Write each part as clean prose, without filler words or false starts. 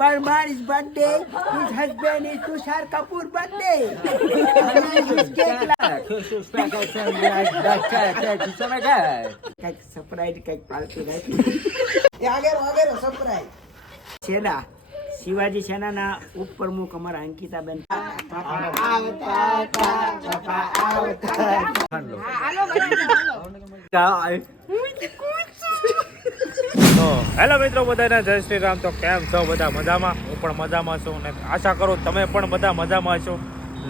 Parmar's birthday. His husband is Tushar Kapoor birthday. Kijk surprise, kijk party રાખી. આગળ surprise. સેના શિવાજી સેનાના ઉપપ્રમુખ અમારા અંકિતાબેન. તો હેલો મિત્રો બધાને જય શ્રી રામ. તો કેમ છો બધા? મજામાં? હું પણ મજામાં છું ને આશા કરું તમે પણ બધા મજામાં છો.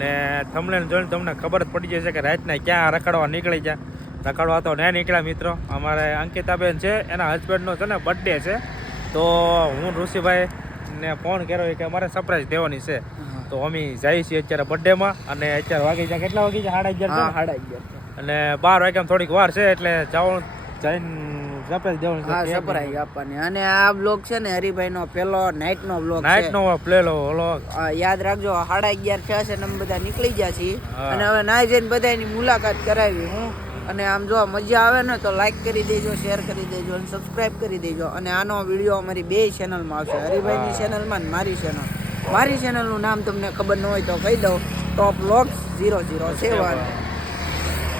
ને થંબનેલ જોઈને તમને ખબર જ પડી જશે કે રાતના ક્યાં રખડવા નીકળી ગયા. રખડવા તો ન નીકળ્યા મિત્રો. અમારે અંકિતાબેન છે, એના હસબન્ડનો છે ને બર્થડે છે. તો હું ઋષિભાઈ ને ફોન કર્યો કે અમારે સરપ્રાઈઝ દેવાની છે. તો અમે જઈએ છીએ અત્યારે બર્થડેમાં. અને અત્યારે વાગી જાય કેટલા વાગી જાય? 11:30. અને 12 વાગ્યામાં થોડીક વાર છે એટલે જવાનું જઈને સરપ્રાઈઝ દેવાનું છે. સરપ્રાઈઝ આપવાની. અને આ બ્લોગ છે ને હરિભાઈ નો પેલો નાઈટ નો બ્લોગ છે. નાઈટ નો પ્લેલો યાદ રાખજો. 11:30 થયા છે ને અમે બધા નીકળી ગયા છીએ. અને હવે નાઈ જઈને બધાની મુલાકાત કરાવી હું. અને આમ જો મજા આવે ને તો લાઈક કરી દેજો, શેર કરી દેજો અને સબસ્ક્રાઇબ કરી દેજો. અને આનો વિડીયો અમારી બે ચેનલમાં આવશે, હરિભાઈની ચેનલમાં અને મારી ચેનલ. મારી ચેનલનું નામ તમને ખબર ન હોય તો કહી દઉં, ટોપ વ્લોગ્સ 007.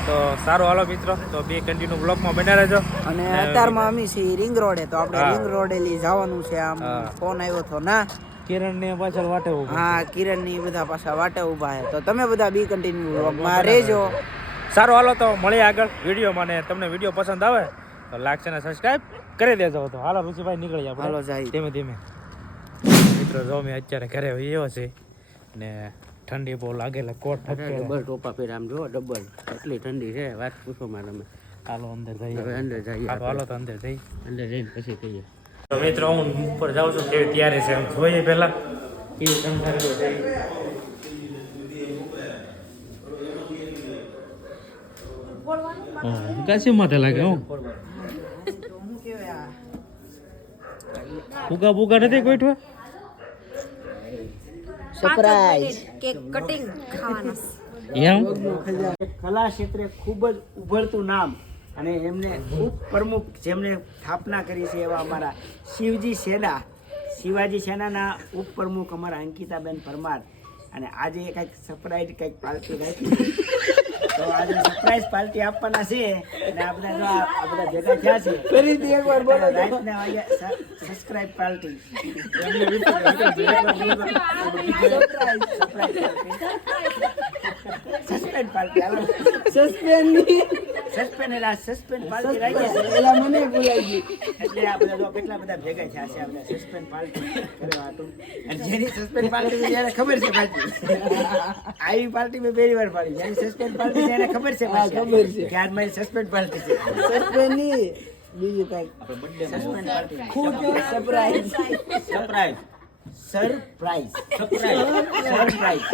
તો સારું હાલો મિત્રો, તો બે કન્ટિન્યુ બ્લોગમાં બન્યા રહેજો. અને અત્યારમાં અમે છીએ રિંગ રોડે, તો આપણે રિંગ રોડેલી જવાનું છે. આમ ફોન આવ્યો તો ના કિરણ ને પાછળ વાટે ઉભા. હા, કિરણ ની બધા પાછા વાટે ઉભા છે. તો તમે બધા બી કન્ટિન્યુ બ્લોગમાં રહેજો. સારું હાલો તો મળીએ આગળ વિડીયોમાં. ને તમને વિડીયો પસંદ આવે તો લાઈક અને સબસ્ક્રાઇબ કરી દેજો. તો હાલો ઋષિભાઈ નીકળી આપણે. હાલો જાય ધીમે ધીમે. મિત્રો જો મેં અત્યારે ઘરે આવ્યો છે ને ઠંડી બહુ લાગેલા કોટ ડબલ ટોપા પહેર્યા. આમ જો ડબલ એટલી ઠંડી છે વાત પૂછો માં તમે. હાલો અંદર જઈએ. અંદર જઈએ. હાલો તો અંદર જઈ. અંદર જઈને પછી કહીએ. તો મિત્રો હું ઉપર જાઉં છું કેવી તૈયારી છે એમ જોઈએ પહેલા. કાશી માથે લાગે હું ફુગા ફુગા નથી કોઈ સરપ્રાઈઝ કેક કટિંગ ખાવાના એમ. કલા ક્ષેત્રે ખૂબ જ ઉભરતું નામ અને એમને ઉપપ્રમુખ જેમને સ્થાપના કરી છે એવા અમારા શિવાજી સેનાના ઉપપ્રમુખ અમારા અંકિતાબેન પરમાર. અને આજે કંઈક સરપ્રાઈઝ કંઈક પાર્ટી રાખી. તો આજે સરપ્રાઈઝ પાર્ટી આપવાના છે. અને આપણે જો આ બધા ભેગા થયા છે ફરીથી એકવાર બોલો રાતના વાગ્યા subscribe party. Suspend party. Suspend party રાખી છે. એલા મને બોલાઈ ગઈ એટલે આ બધા જો કેટલા બધા ભેગા થયા છે. આપણે સસ્પેન્ડ પાર્ટી કરવા હતું. અને જેની સસ્પેન્ડ પાર્ટી છે એને ખબર છે પાર્ટી આવી પાર્ટી મેં પહેલી વાર પાડી. જેની સસ્પેન્ડ પાર્ટી છે એને ખબર છે. ખબર છે કે આજ મારી સસ્પેન્ડ પાર્ટી છે. સસ્પેન્ડ ની બીજું કઈ સસ્પેન્ડ પાર્ટી ખુદ surprise surprise surprise surprise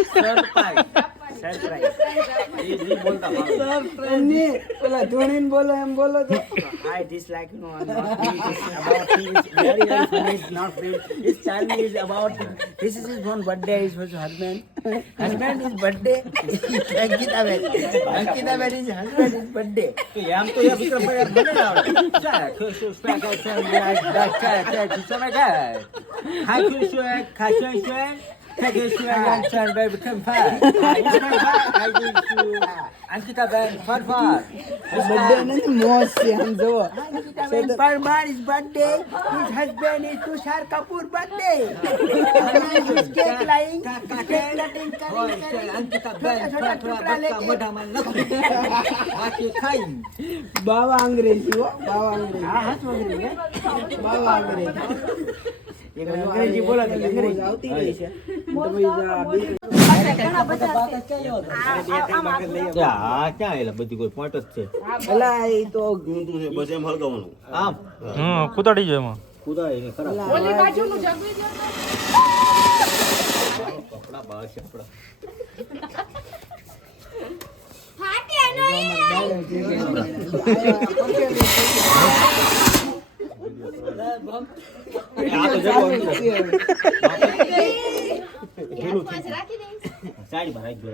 surprise એ બોલતા સરપ્રાઈઝ પેલા ધોનીન બોલો એમ બોલો તો I dislike about his very funny is not free. His child is about this is his own birthday. Is his husband is birthday. Ankitaben is husband is birthday. तो यार तो यार विक्रम भाई यार बने ना क्या खुश पैक है यार क्या समय का हाय खुश है खाश है Thank you, Sir. Baby, come far. Ankitaben, far. Birthday is most Ankitaben Parmar's birthday. His husband is Tushar Kapoor birthday. His cake lying, cake cutting, Ankitaben, मोटा मान नको. बाकी खाई. बाबा अंग्रेजी हो, बाबा अंग्रेजी. हाँ हाँ अंग्रेजी है. बाबा अंग्रेजी. અંગ્રેજી બોલો તો અંગ્રેજી આવતી રહી છે. ક્યાં એલા બધી કોઈ પોઈન્ટ જ છે. પેલા એ તો બસ એમ હળગાવાનું આમ કુતાડી જાય એમાં. કુદાય ખરા ઓલી બાજુનું જગવી દો. કપડા બહાર છે કપડા ફાટે નહીં. આ તો જગો રાખી દઈશ. સાડી માં રાખી દો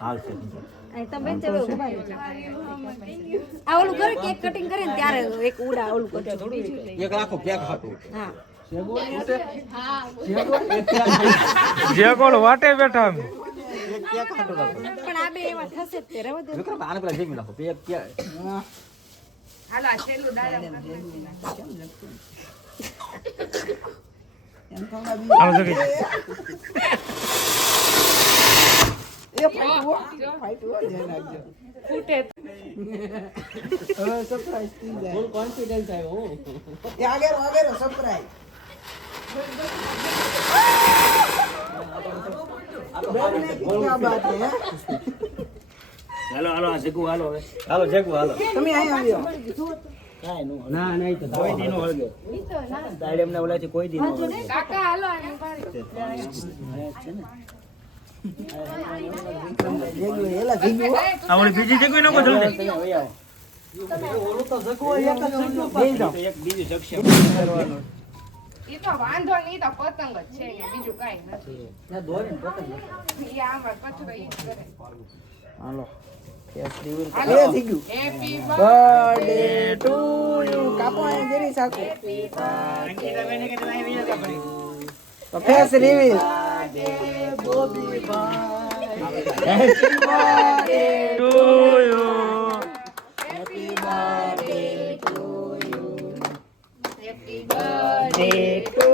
હાલ છે તમે ચલો ઉભા રહેજો. આ ઓલું કરે કેક કટિંગ કરે ને ત્યારે એક ઉડા ઓલું કરજો. એક રાખો પેક હાટું હા હા જે કોણ વાટે બેઠા અમે. પણ આ બે એવા થશે જ તે રહેવા દે વિક્રમ આને પેલા જમી નાખો બે ક્યાં હાલો આ છેલ્લું ડાયરેક્ટ આવો જો કે ફૂટે હાલો હાલો આ જગ્ગુ હાલો હવે હાલો જગુ હાલો કાંઈ નું ના નહીં તો કોઈ દી નો હળગે ઈ તો ના તારે એમને ઓલાથી કોઈ દી નો હળગે કાકા હાલો આને પાડી આ ઓલી બીજી જગ્યાએ નો જલ્દી તમે વહી આવો. એક બીજું જગ્શે કરવાનું ઈ તો વાંધો નહીં તો પતંગ જ છે ને બીજું કાઈ નથી ઈ આમાં કચરો ઈ જ કરે હાલો હાલો happy birthday to you Ankita બેને કે તમે અહીં વિચારતા ફરી to you happy birthday to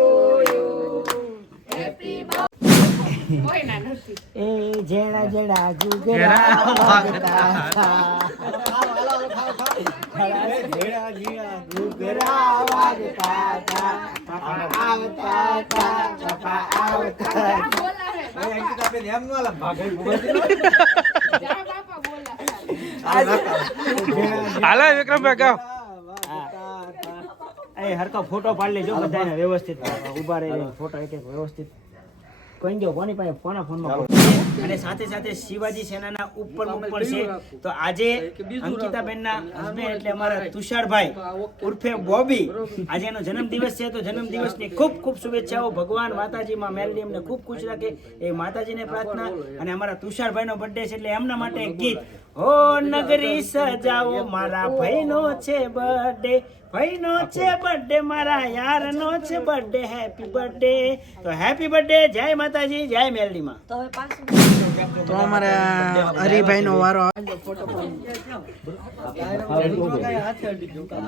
you happy કોઈ ના નથી એ જેડા જેડા ગુગરા વાગતા જેડા જેડા ગુગરા વાગતા આવતા ચપા આવતા જા બોલા હે જા બાપા બોલા હાલો વિક્રમભાઈ ગાઓ. એ હરકો ફોટો પાડી લેજો બધાને વ્યવસ્થિત ઊભા રહીને ફોટો એક એક વ્યવસ્થિત કોઈ ગયો કોની પાસે ફોનમાં અને સાથે સાથે શિવાજી સેનાના ઉપર છે તો આજે અંકિતાબેનના હસબન્ડ એટલે અમારા તુષારભાઈ ઉર્ફે બોબી આજે એનો જન્મદિવસ છે તો જન્મદિવસની ખૂબ ખૂબ શુભેચ્છાઓ ભગવાન માતાજીમાં મેલડી એમને ખૂબ ખુશ રાખે એ માતાજીને પ્રાર્થના અને અમારા તુષારભાઈનો બર્થડે છે એટલે એમના માટે એક ગીત હો નગરી સજાવો મારા ભાઈનો છે બર્થડે ભાઈનો છે બર્થડે મારા યારનો છે બર્થડે હેપી બર્થડે તો હેપી બર્થડે જય માતાજી જય મેલડીમાં તો અમારા હરિભાઈ નો વારો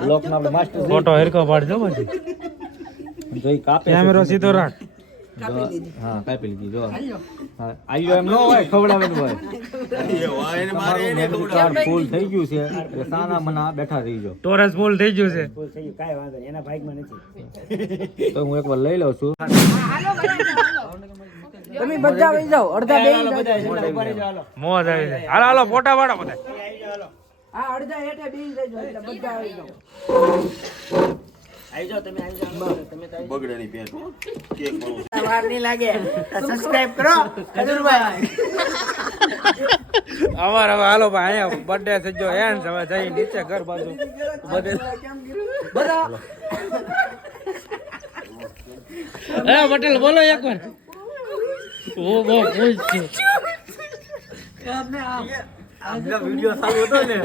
બ્લોક માં આપણે માસ્ટર ફોટો હેરકો પાડજો પછી જોઈ કાપે કેમેરો સીધો રાખ હા કાપી લીધી જો હા આયો એમ ન હોય ખવડાવેલું હોય ફૂલ થઈ ગયું છે એટલે સાના મના બેઠા રહી જાઓ ટોરસ ફૂલ થઈ ગયું છે ફૂલ થઈ ગયું કાંઈ વાંધો નહીં એના ભાગમાં નથી તો હું એકવાર લઈ લઉં છું હાલો બધા હાલો તમે બધા વહી જાઓ અડધા બે હાલો બધા ઉભા રહેજો હાલો મોજ આવી જાય હાલો હાલો ફોટા પાડો બધા આવી જાઓ હાલો હા અડધા હેઠે બેસી જજો એટલે બધા આવી જાઓ આવી જાઓ તમે આવી જાઓ તમે તો બગડેની પેન કેક વાર નહીં લાગે સબસ્ક્રાઇબ કરો ખજૂરભાઈ અમાર હવે હાલો ભાઈ અહીંયા બર્થડે થઈ ગયો એન્ડ હવે જઈ નીચે ઘર બાજુ બધા એ પટેલ બોલો એકવાર ઓ બહુ ખુશ છું આપણા વિડિયો ચાલુ હતો ને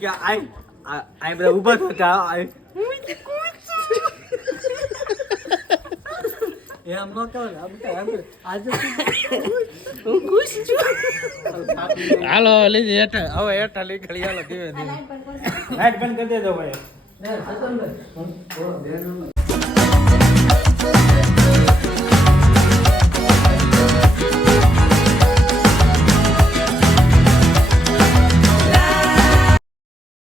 કે આ બધા ઊભા થતા એમ ન કહો હાલો લીધી હેઠા હવે હેઠા નીકળી હાલો ધીમે ધીમે લાઈટ બંધ કરી દેજો ભાઈ